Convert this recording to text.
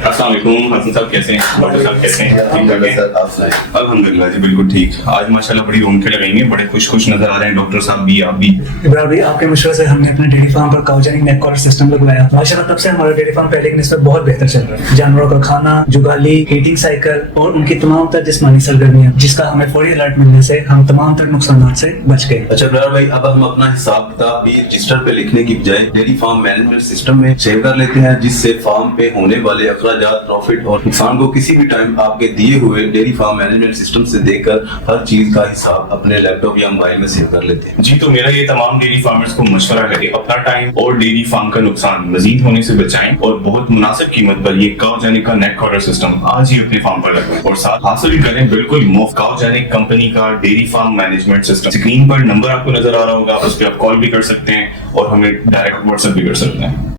السلام علیکم حسن صاحب، کیسے ہیں؟ ڈاکٹر صاحب کیسے ہیں؟ الحمدللہ جی بالکل ٹھیک. آج ماشاءاللہ بڑی رونقیں لگیں گے، بڑے خوش نظر آ رہے ہیں ڈاکٹر صاحب بھی، آپ بھی. ابراہیم بھائی، آپ کے مشورے سے ہم نے اپنے ڈیری فارم پر کاؤجینک نیک کالر سسٹم لگوایا. ماشاءاللہ تب سے ہمارا ڈیری فارم پہلے کی نسبت بہت بہتر چل رہا ہے. جانوروں کا کھانا، جگالی، ہیٹنگ سائیکل اور ان کی تمام تر جسمانی سرگرمیاں، جس کا ہمیں فوری الرٹ ملنے سے ہم تمام تر نقصانات سے بچ گئے. اچھا ابراہیم بھائی، اب ہم اپنا حساب کتاب بھی رجسٹر پہ لکھنے کی بجائے ڈیری فارم مینجمنٹ سسٹم میں سیو کر لیتے ہیں، جس سے فارم پہ ہونے والے اخراجات، پروفٹ اور نقصان کو کسی بھی ٹائم آپ کے دیے ہوئے ڈیری فارم مینجمنٹ سسٹم سے دیکھ کر ہر چیز کا حساب اپنے لیپ ٹاپ یا موبائل میں سیو کر لیتے ہیں. جی تو میرا یہ تمام ڈیری فارمرز کو مشورہ ہے کہ اپنا ٹائم اور ڈیری فارم کا نقصان مزید ہونے سے بچائیں اور بہت مناسب قیمت پر یہ کاؤجینک کا نیک کالر سسٹم آج ہی اپنے فارم پر لگائیں اور ساتھ حاصل بھی کریں بالکل مفت کاؤجینک کمپنی کا dairy farm management system. Screen پر نمبر آپ کو نظر آ رہا ہوگا، اس پہ آپ کال بھی کر سکتے ہیں اور ہمیں ڈائریکٹ واٹس ایپ بھی کر سکتے ہیں.